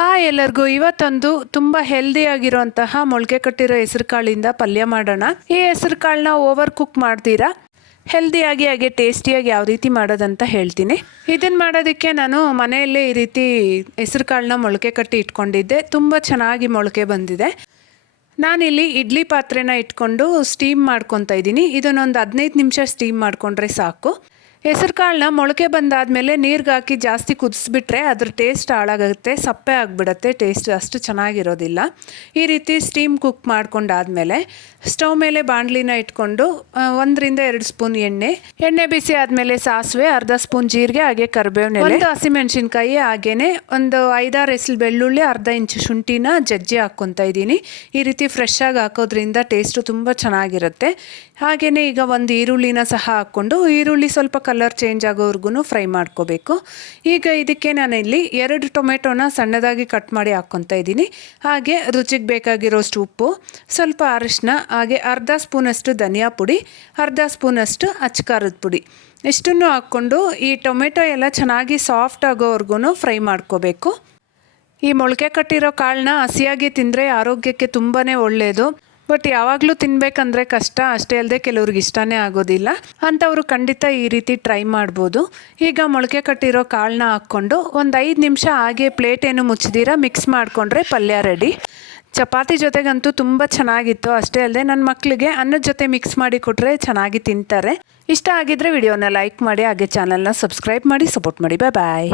Hi ಎಲ್ಲರಿಗೂ ಇವತ್ತೊಂದು ತುಂಬ ಹೆಲ್ದಿಯಾಗಿರುವಂತಹ ಮೊಳಕೆ ಕಟ್ಟಿರೋ ಹೆಸರು ಕಾಳಿಂದ ಪಲ್ಯ ಮಾಡೋಣ. ಈ ಹೆಸರು ಕಾಳನ್ನ ಓವರ್ ಕುಕ್ ಮಾಡ್ತೀರಾ ಹೆಲ್ದಿಯಾಗಿ ಹಾಗೆ ಟೇಸ್ಟಿಯಾಗಿ ಯಾವ ರೀತಿ ಮಾಡೋದಂತ ಹೇಳ್ತೀನಿ. ಇದನ್ನು ಮಾಡೋದಕ್ಕೆ ನಾನು ಮನೆಯಲ್ಲೇ ಈ ರೀತಿ ಹೆಸರು ಕಾಳನ್ನ ಮೊಳಕೆ ಕಟ್ಟಿ ಇಟ್ಕೊಂಡಿದ್ದೆ. ತುಂಬ ಚೆನ್ನಾಗಿ ಮೊಳಕೆ ಬಂದಿದೆ. ನಾನಿಲ್ಲಿ ಇಡ್ಲಿ ಪಾತ್ರೆನ ಇಟ್ಕೊಂಡು ಸ್ಟೀಮ್ ಮಾಡ್ಕೊತಾ ಇದ್ದೀನಿ. ಇದನ್ನೊಂದು 15 ನಿಮಿಷ ಸ್ಟೀಮ್ ಮಾಡಿಕೊಂಡ್ರೆ ಸಾಕು. ಹೆಸರು ಕಾಳನ್ನ ಮೊಳಕೆ ಬಂದಾದಮೇಲೆ ನೀರಿಗೆ ಹಾಕಿ ಜಾಸ್ತಿ ಕುದಿಸ್ಬಿಟ್ರೆ ಅದ್ರ ಟೇಸ್ಟ್ ಹಾಳಾಗುತ್ತೆ, ಸಪ್ಪೆ ಆಗಿಬಿಡುತ್ತೆ, ಟೇಸ್ಟ್ ಅಷ್ಟು ಚೆನ್ನಾಗಿರೋದಿಲ್ಲ. ಈ ರೀತಿ ಸ್ಟೀಮ್ ಕುಕ್ ಮಾಡ್ಕೊಂಡಾದಮೇಲೆ ಸ್ಟವ್ ಮೇಲೆ ಬಾಣಲಿನ ಇಟ್ಕೊಂಡು 1 ರಿಂದ 2 ಸ್ಪೂನ್ ಎಣ್ಣೆ ಬಿಸಿ ಆದಮೇಲೆ ಸಾಸಿವೆ, ಅರ್ಧ ಸ್ಪೂನ್ ಜೀರಿಗೆ, ಹಾಗೆ ಕರಿಬೇವಿನ ಎಲೆ, 1 ಹಸಿಮೆಣಸಿನ್ಕಾಯಿ, ಹಾಗೆಯೇ ಒಂದು 5-6 ಎಸಳು ಬೆಳ್ಳುಳ್ಳಿ, ಅರ್ಧ ಇಂಚು ಶುಂಠಿನ ಜಜ್ಜಿ ಹಾಕ್ಕೊತಾ ಇದ್ದೀನಿ. ಈ ರೀತಿ ಫ್ರೆಶ್ ಆಗಿ ಹಾಕೋದ್ರಿಂದ ಟೇಸ್ಟು ತುಂಬ ಚೆನ್ನಾಗಿರುತ್ತೆ. ಹಾಗೆಯೇ ಈಗ ಒಂದು ಈರುಳ್ಳಿನ ಸಹ ಹಾಕ್ಕೊಂಡು ಈರುಳ್ಳಿ ಸ್ವಲ್ಪ ಕಲರ್ ಚೇಂಜ್ ಆಗೋವರೆಗೂ ಫ್ರೈ ಮಾಡ್ಕೋಬೇಕು. ಈಗ ಇದಕ್ಕೆ ನಾನಿಲ್ಲಿ 2 ಟೊಮೆಟೊನ ಸಣ್ಣದಾಗಿ ಕಟ್ ಮಾಡಿ ಹಾಕ್ಕೊತಾ ಇದ್ದೀನಿ. ಹಾಗೆ ರುಚಿಗೆ ಬೇಕಾಗಿರೋಷ್ಟು ಉಪ್ಪು, ಸ್ವಲ್ಪ ಅರಿಶಿನ, ಹಾಗೆ ಅರ್ಧ ಸ್ಪೂನಷ್ಟು ಧನಿಯಾ ಪುಡಿ, ಅರ್ಧ ಸ್ಪೂನಷ್ಟು ಅಚ್ಚಕಾರದ ಪುಡಿ, ಇಷ್ಟನ್ನು ಹಾಕ್ಕೊಂಡು ಈ ಟೊಮೆಟೊ ಎಲ್ಲ ಚೆನ್ನಾಗಿ ಸಾಫ್ಟ್ ಆಗೋವರೆಗೂ ಫ್ರೈ ಮಾಡ್ಕೋಬೇಕು. ಈ ಮೊಳಕೆ ಕಟ್ಟಿರೋ ಕಾಳನ್ನ ಹಸಿಯಾಗಿ ತಿಂದರೆ ಆರೋಗ್ಯಕ್ಕೆ ತುಂಬಾ ಒಳ್ಳೆಯದು. ಬಟ್ ಯಾವಾಗಲೂ ತಿನ್ನಬೇಕಂದ್ರೆ ಕಷ್ಟ, ಅಷ್ಟೇ ಅಲ್ಲದೆ ಕೆಲವ್ರಿಗೆ ಇಷ್ಟನೇ ಆಗೋದಿಲ್ಲ. ಅಂಥವರು ಖಂಡಿತ ಈ ರೀತಿ ಟ್ರೈ ಮಾಡ್ಬೋದು. ಈಗ ಮೊಳಕೆ ಕಟ್ಟಿರೋ ಕಾಳನ್ನ ಹಾಕ್ಕೊಂಡು ಒಂದು 5 ನಿಮಿಷ ಹಾಗೆ ಪ್ಲೇಟ್ ಏನು ಮುಚ್ಚದಿರ ಮಿಕ್ಸ್ ಮಾಡಿಕೊಂಡ್ರೆ ಪಲ್ಯ ರೆಡಿ. ಚಪಾತಿ ಜೊತೆಗಂತೂ ತುಂಬ ಚೆನ್ನಾಗಿತ್ತು. ಅಷ್ಟೇ ಅಲ್ಲದೆ ನನ್ನ ಮಕ್ಕಳಿಗೆ ಅನ್ನದ ಜೊತೆ ಮಿಕ್ಸ್ ಮಾಡಿ ಕೊಟ್ಟರೆ ಚೆನ್ನಾಗಿ ತಿಂತಾರೆ. ಇಷ್ಟ ಆಗಿದ್ದರೆ ವಿಡಿಯೋನ ಲೈಕ್ ಮಾಡಿ, ಹಾಗೆ ಚಾನಲ್ನ ಸಬ್ಸ್ಕ್ರೈಬ್ ಮಾಡಿ ಸಪೋರ್ಟ್ ಮಾಡಿ. ಬಾಯ್.